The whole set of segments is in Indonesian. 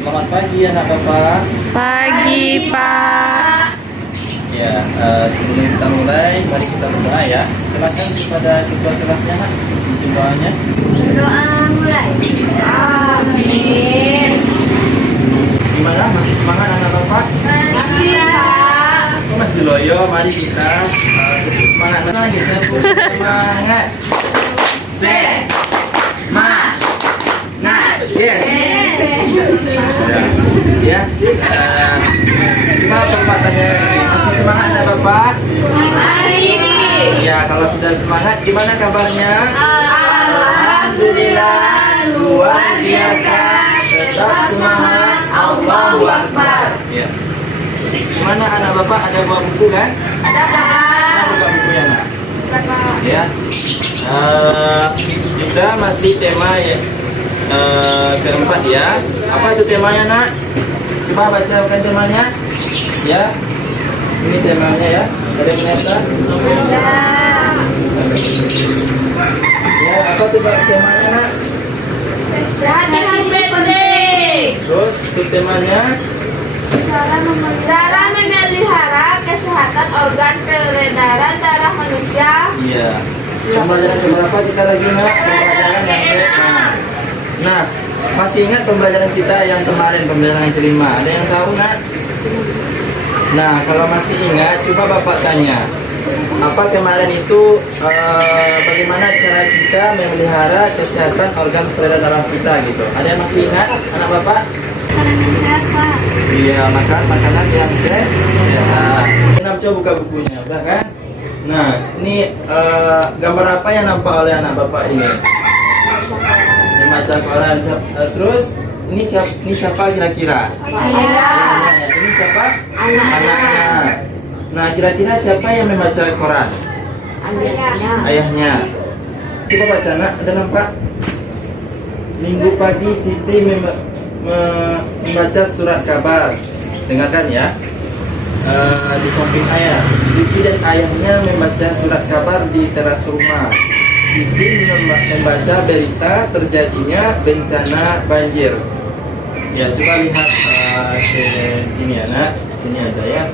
Selamat pagi anak bapak. Pagi, Pak. Ya, sebelum kita mulai, mari kita berdoa ya. Silakan kepada ketua kelasnya, Nak, untuk doanya. Doa mulai. Amin. Gimana? Masih semangat anak bapak? Masih, Pak. Oh, masih loyo. Mari kita terus semangat lagi. Kita semangat. Semangat. Yes. Ya. Gimana perkataannya? Masih semangat anak bapak? Masih. Ya, kalau sudah semangat, gimana kabarnya? Alhamdulillah, luar biasa. Tetap semangat. Allahu Akbar. Ya. Gimana anak bapak, ada buah buku kan? Ada Mana buka bukunya, Nak? Ya. Kita masih tema ya, keempat ya. Apa itu temanya, Nak? Coba bacakan temanya. Ya. Ini temanya ya. Ada yang ternyata? Ya, apa tuh temanya, Nak? Hati-hati penting. Terus itu temanya Cara memelihara kesehatan organ peredaran darah manusia. iya. Pembelajaran keberapa kita lagi, Nak? Pembelajaran yang ke-6. Nah, masih ingat pembelajaran kita yang kemarin, pembelajaran yang kelima? Ada yang tahu, Nak? Nah, kalau masih ingat, coba Bapak tanya. Apa kemarin itu bagaimana cara kita memelihara kesehatan organ peredaran darah kita gitu? Ada yang masih ingat, anak Bapak? Makanan yang sehat, Pak. Iya, makan makanan yang sehat. Nah, coba buka bukunya, udah kan? Nah, ini gambar apa yang nampak oleh anak Bapak ini? Macam koran. Terus ini siapa kira-kira? Ayah. Ini siapa? Anaknya. Nah, kira-kira siapa yang membaca koran? Ayahnya. Ayahnya. Coba baca, Nak. Ada nampak? Minggu pagi Siti membaca surat kabar. Dengarkan ya. Di samping ayah, Siti dan ayahnya membaca surat kabar di teras rumah. Siti membaca berita terjadinya bencana banjir. Ya, coba lihat ke sini ya, Nak. Sini ada ya.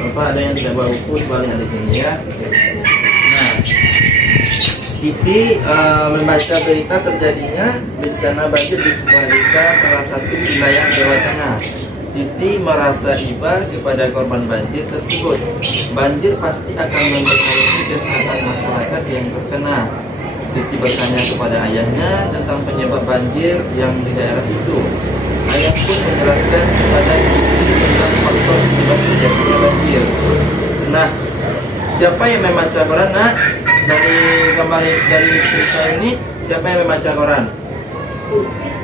Bapak ada yang tidak bawa buku, coba lihat di sini ya. Nah, Siti membaca berita terjadinya bencana banjir di sebuah desa salah satu wilayah Jawa Tengah. Siti merasa iba kepada korban banjir tersebut. Banjir pasti akan mempengaruhi kesehatan masyarakat yang terkena. Siti bertanya kepada ayahnya tentang penyebab banjir yang di daerah itu. Ayah pun menjelaskan kepada Siti tentang faktor penyebab terjadinya banjir. Nah, siapa yang membaca koran, Nak? Dari gambar dari cerita ini, siapa yang membaca koran?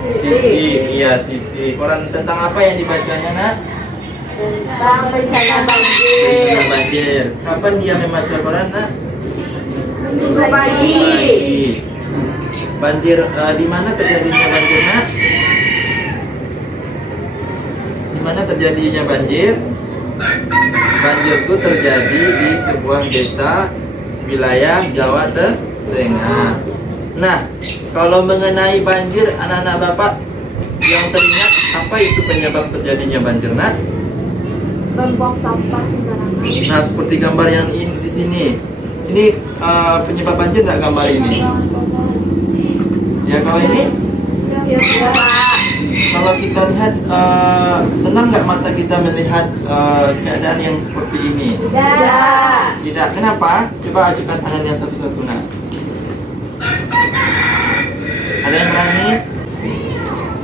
Siti, iya Siti. Koran tentang apa yang dibacanya, Nak? Tentang bencana banjir. Bencana banjir. Kapan dia membaca koran, Nak? Minggu pagi. Banjir di mana terjadinya banjir, Nak? Di mana terjadinya banjir? Banjir itu terjadi di sebuah desa wilayah Jawa Tengah. Nah, kalau mengenai banjir, anak-anak Bapak yang teringat apa itu penyebab terjadinya banjir, Nak? Membuang sampah sembarangan. Nah, seperti gambar yang ini di sini. Ini penyebab banjir nggak gambar ini? Ya, kalau ini, Ya, Pak. kalau kita lihat, senang nggak mata kita melihat keadaan yang seperti ini? Tidak. Tidak. Kenapa? Coba ajukan tangannya satu-satu, Nak. Ada yang berani?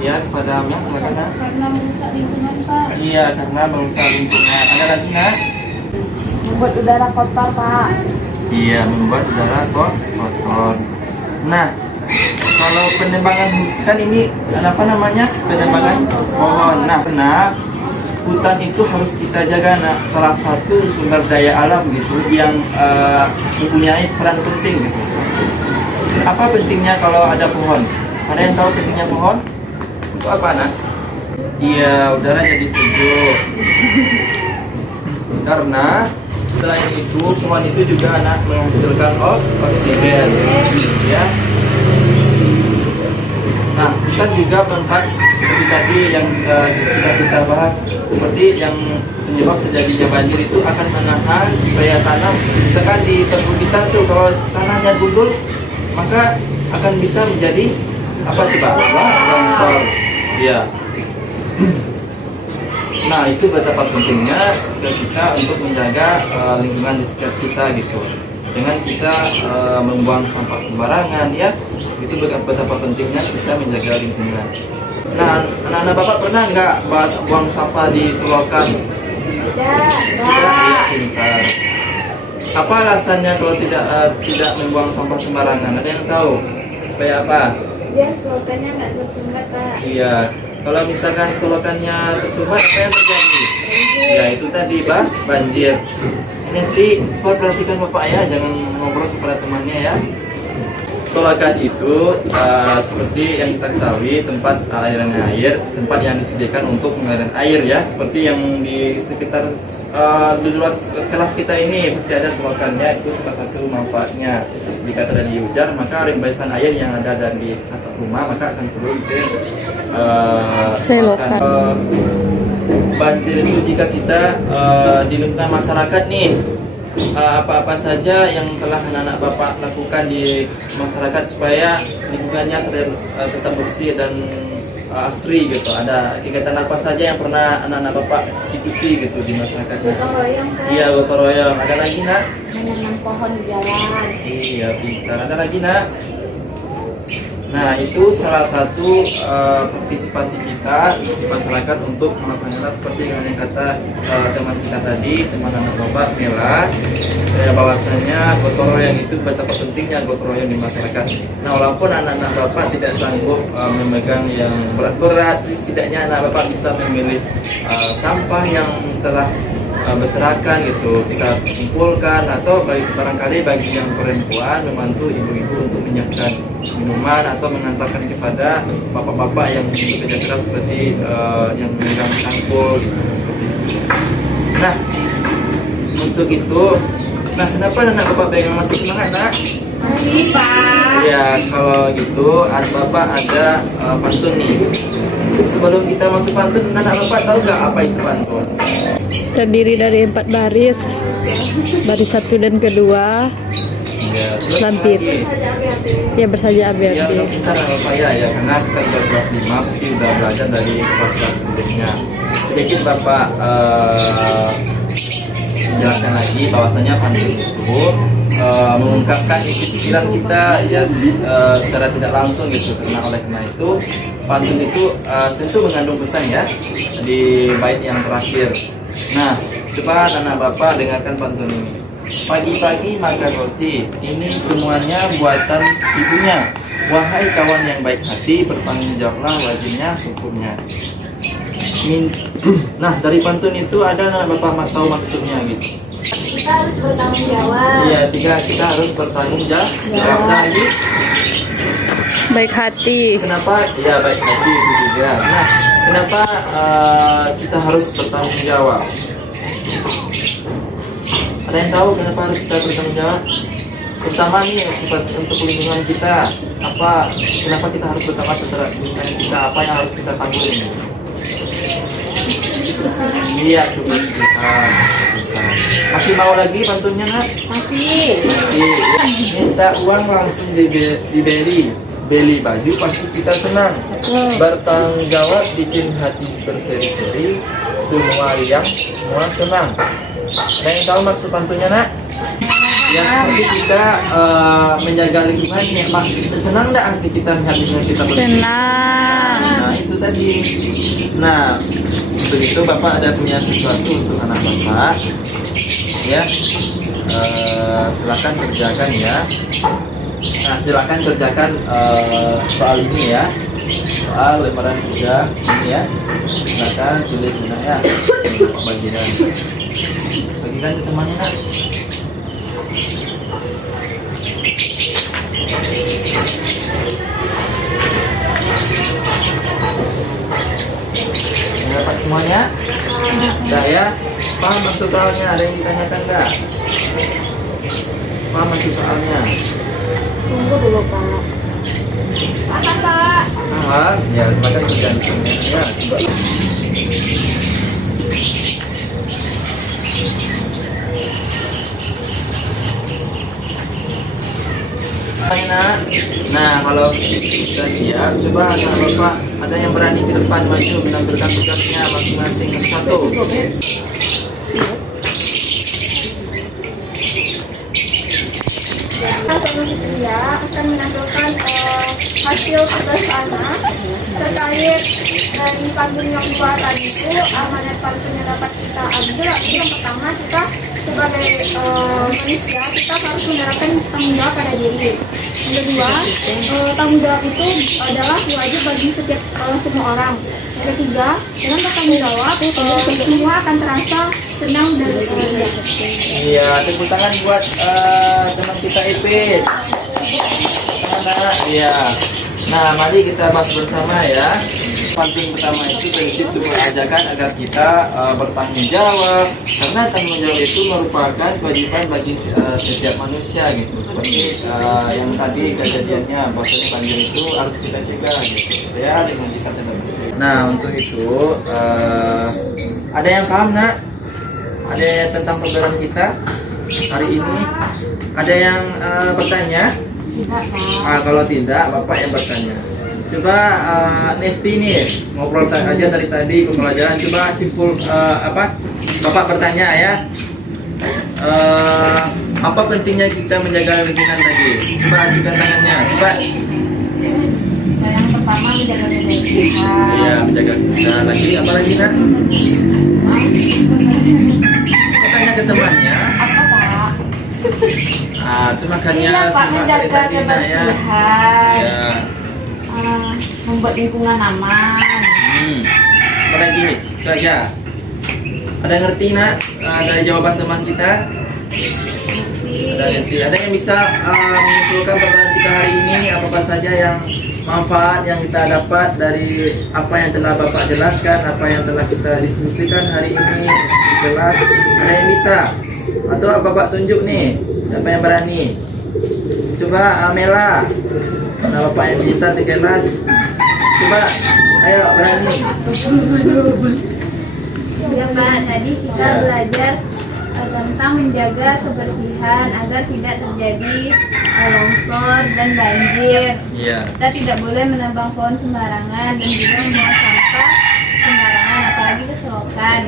Ya, kepada Amel, silakan, Nak. Karena merusak lingkungan, Pak. Iya, karena merusak lingkungan. Ada lagi, Nak? Membuat udara kotor, Pak. Iya, membuat udara kotor. Nah, kalau penebangan hutan ini apa namanya? Penebangan pohon. Nah, hutan itu harus kita jaga, Nak. Salah satu sumber daya alam gitu yang mempunyai peran penting gitu. Apa pentingnya kalau ada pohon? Ada yang tahu pentingnya pohon? Untuk apa, Nak? Iya, udara jadi sejuk. Karena selain itu pohon itu juga anak menghasilkan oksigen, ya. Nah, kita juga manfaat seperti tadi yang sudah kita bahas, seperti yang penyebab terjadinya banjir itu akan menahan supaya tanah, misalkan di perbukitan tuh kalau tanahnya gundul, maka akan bisa menjadi apa coba? Longsor. Ya. Nah, itu betapa pentingnya kita untuk menjaga lingkungan di sekitar kita gitu. Dengan kita membuang sampah sembarangan ya, itu betapa pentingnya kita menjaga lingkungan. Nah, anak-anak Bapak pernah nggak buang sampah di selokan? Tidak. Pintar. Apa alasannya kalau tidak membuang sampah sembarangan? Ada yang tahu? Supaya apa? Biar selokannya nggak tersumbat, Pak. Iya. Kalau misalkan selokannya tersumbat, apa yang terjadi? Ya itu tadi, banjir. Ini sih, perhatikan Bapak ya, jangan ngobrol kepada temannya ya. Solokan itu seperti yang kita ketahui tempat aliran air, tempat yang disediakan untuk mengalirkan air ya, seperti yang di sekitar di luar kelas kita ini pasti ada solokannya, itu salah satu manfaatnya. Jika terjadi hujan, maka rembesan air yang ada dari atap rumah maka akan turun ke Selokan. Banjir itu jika kita di lingkungan masyarakat nih, apa-apa saja yang telah anak-anak Bapak lakukan di masyarakat supaya lingkungannya tetap bersih dan asri gitu. Ada kegiatan apa saja yang pernah anak-anak Bapak ikuti gitu di masyarakat? Gotong royong, Pak. Iya, gotong royong. Ada lagi nak? Menanam pohon di jalan. Iya, pintar. Ada lagi nak? Nah, itu salah satu partisipasi kita di masyarakat untuk melaksanakan seperti yang kata teman kita tadi, teman anak Bapak Mela, bahwasanya gotong royong itu betapa pentingnya gotong royong di masyarakat. Nah, walaupun anak-anak Bapak tidak sanggup memegang yang berat-berat, setidaknya anak Bapak bisa memilih sampah yang telah berserakan gitu, kita kumpulkan, atau barangkali bagi yang perempuan membantu ibu-ibu untuk menyiapkan minuman atau mengantarkan kepada bapak-bapak yang bekerja keras seperti yang memegang cangkul gitu, seperti itu. Nah, untuk itu, nah kenapa anak Bapak pengen masih semangat nak? Masih, Pak. Ya kalau gitu, Bapak ada pantun nih. Sebelum kita masuk pantun, anak Bapak tahu nggak apa itu pantun? Terdiri dari 4 baris. Baris 1 dan kedua. Ya, Lampir. Ya bersaja Ya, abi-abi. untuk kita nggak apa ya, karena kita sudah kelas 5, pasti udah belajar dari kelas sebelumnya. Sedikit Bapak jelaskan lagi bahwasanya pantun itu mengungkapkan isi pikiran kita ya secara tidak langsung gitu. Oleh karena itu pantun itu tentu mengandung pesan ya di bait yang terakhir. Nah, coba anak Bapak dengarkan pantun ini. Pagi-pagi makan roti, ini semuanya buatan ibunya. Wahai kawan yang baik hati, bertanggung jawablah wajibnya hukumnya. Nah, dari pantun itu ada anak Bapak tahu maksudnya gitu. Kita harus bertanggung jawab. Iya, kita harus bertanggung jawab. Nah, ini Baik hati. kenapa? Ya baik hati itu juga. Nah, kenapa kita harus bertanggung jawab? Ada yang tahu kenapa harus kita bertanggung jawab? Terutama nih untuk lingkungan kita, kenapa kita harus bertanggung jawab terhadap lingkungan kita? Apa yang harus kita tanggung? Iya, kebersihan. Masih mau lagi pantunnya nak? Masih. Minta uang langsung beli baju pasti kita senang. Bertanggung jawab bikin hati berseri-seri, semua riang, semua senang. Ada yang tahu maksud pantunnya nak? Ya seperti kita menjaga lingkungan, senang nggak hati kita melihat lingkungan kita bersih? Senang. Nah itu tadi. Nah begitu Bapak ada punya sesuatu untuk anak Bapak, ya silakan kerjakan ya. Nah silakan kerjakan soal ini ya, soal lembaran kerja ini ya. Silakan tulis ya, bagikan ke temannya nak. Dapat semuanya? Udah ya? Paham maksud soalnya? Ada yang ditanyakan enggak? Paham maksud soalnya? Tunggu dulu, Pak. Makan Pak. Paham? Ya, silakan digantung ya. Coba. Nah, kalau sudah siap, coba anak bapak ada yang berani ke depan maju menampilkan tugasnya masing-masing satu. Selanjutnya akan menampilkan hasil tugas anak terkait dari pantun yang dua tadi itu. Amanat pantun yang dapat kita ambil itu yang pertama, kita sebagai manusia kita harus menerapkan tanggung jawab pada diri. Yang kedua, tanggung jawab itu adalah wajib bagi setiap semua orang. Yang ketiga, dengan bertanggung jawab semua akan terasa senang dan bahagia. Iya, tepuk tangan buat teman kita Ipin. Tangan, iya. Nah, mari kita bahas bersama ya. Pantun pertama itu prinsip sebuah ajakan agar kita bertanggung jawab, karena tanggung jawab itu merupakan kewajiban bagi setiap manusia gitu. Seperti yang tadi kejadiannya, bahwasanya banjir itu harus kita cegah gitu ya, dengan kita tidak bersih. Nah, untuk itu ada yang paham nak? Ada yang tentang pembelajaran kita hari ini? Ada yang bertanya? Tidak, Pak. Kalau tidak, bapak yang bertanya. Coba Nesti nih ngobrol aja dari tadi pembelajaran. Coba simpul bapak bertanya ya. Apa pentingnya kita menjaga lingkungan tadi? Coba ajukan tangannya. Coba. Yang pertama, menjaga kebersihan. Iya, menjaga. Nah, lagi apa lagi nak? Tanya ke temannya. Apa Pak? Itu makanya Iya Pak, simak dari menjaga tadi nak ya. kebersihan. Ya. Membuat lingkungan aman. Apa lagi? Itu aja. Ada yang ngerti nak? Ada jawaban teman kita? Ada yang ngerti. Ada yang bisa menyimpulkan pembelajaran kita hari ini apa saja yang manfaat yang kita dapat dari apa yang telah Bapak jelaskan, apa yang telah kita diskusikan hari ini di kelas? Ada yang bisa? Atau Bapak tunjuk nih? Siapa yang berani? Coba Amela. Karena Bapak yang digital di kelas. Coba, ayo berani. Ya Pak, tadi kita Ya. belajar tentang menjaga kebersihan agar tidak terjadi longsor dan banjir. Iya. Kita tidak boleh menebang pohon sembarangan dan juga membuang sampah sembarangan, apalagi ke selokan.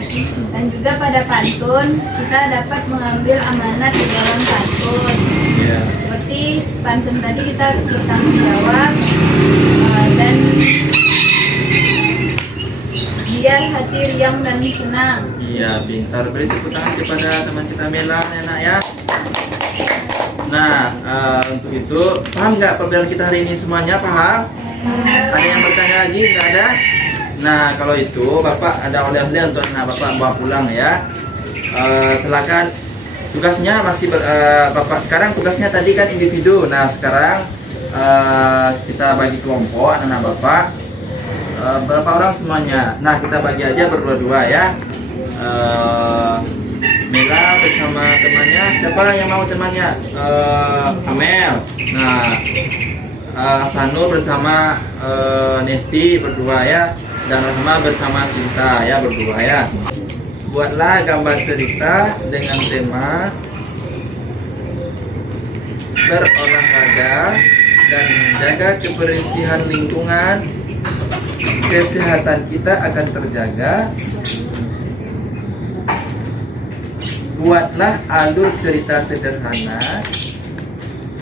Dan juga pada pantun, kita dapat mengambil amanat di dalam pantun. Iya. Seperti pantun tadi, kita harus bertanggung jawab dan biar hati riang dan senang. Iya, pintar. Beri tepuk tangan kepada teman kita Mela, enak ya. Nah, untuk itu paham nggak pembelajaran kita hari ini semuanya? Paham? Ada yang bertanya lagi? Nggak ada? Nah, kalau itu Bapak ada oleh-oleh untuk anak Bapak bawa pulang ya. Silakan. Tugasnya masih Bapak sekarang tugasnya tadi kan individu. Nah, sekarang kita bagi kelompok anak Bapak. Berapa orang semuanya? Nah, kita bagi aja berdua-dua ya. Mela bersama temannya. Siapa yang mau temannya? Amel. Nah, Sanu bersama Nesti berdua ya. Dan Rahma bersama Sinta ya, berdua ya. Buatlah gambar cerita dengan tema berolahraga dan menjaga kebersihan lingkungan. Kesehatan kita akan terjaga. Buatlah alur cerita sederhana,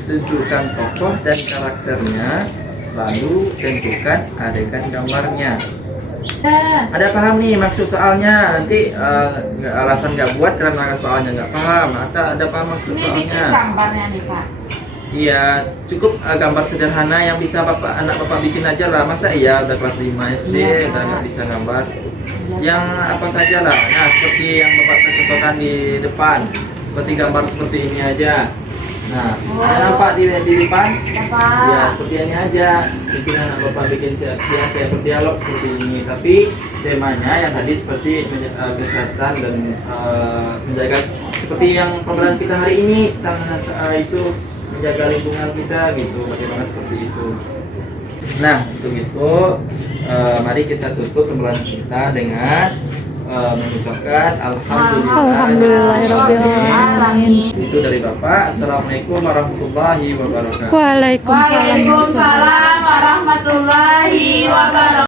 tentukan tokoh dan karakternya, lalu tentukan adegan gambarnya. Ada paham nih maksud soalnya? Nanti alasan nggak buat karena soalnya nggak paham. Atau ada paham maksud soalnya? Gambarnya nih Pak. Iya, cukup gambar sederhana yang bisa anak bapak bikin aja lah. Masa iya udah kelas 5 SD udah nggak bisa gambar? Yang apa saja lah. Nah, seperti yang bapak contohkan di depan, seperti gambar seperti ini aja. Nah, ada nampak di depan? Ya, seperti ini aja. Bikin anak bapak bikin kayak berdialog seperti ini. Tapi temanya yang tadi seperti kesehatan dan menjaga seperti yang pembelajaran kita hari ini tentang itu menjaga lingkungan kita gitu. Bagaimana seperti itu. Nah, untuk itu mari kita tutup perbulan kita dengan mengucapkan Alhamdulillahirobbilalamin. Itu dari Bapak. Assalamualaikum warahmatullahi wabarakatuh. Waalaikumsalam. Waalaikumsalam warahmatullahi wabarakatuh.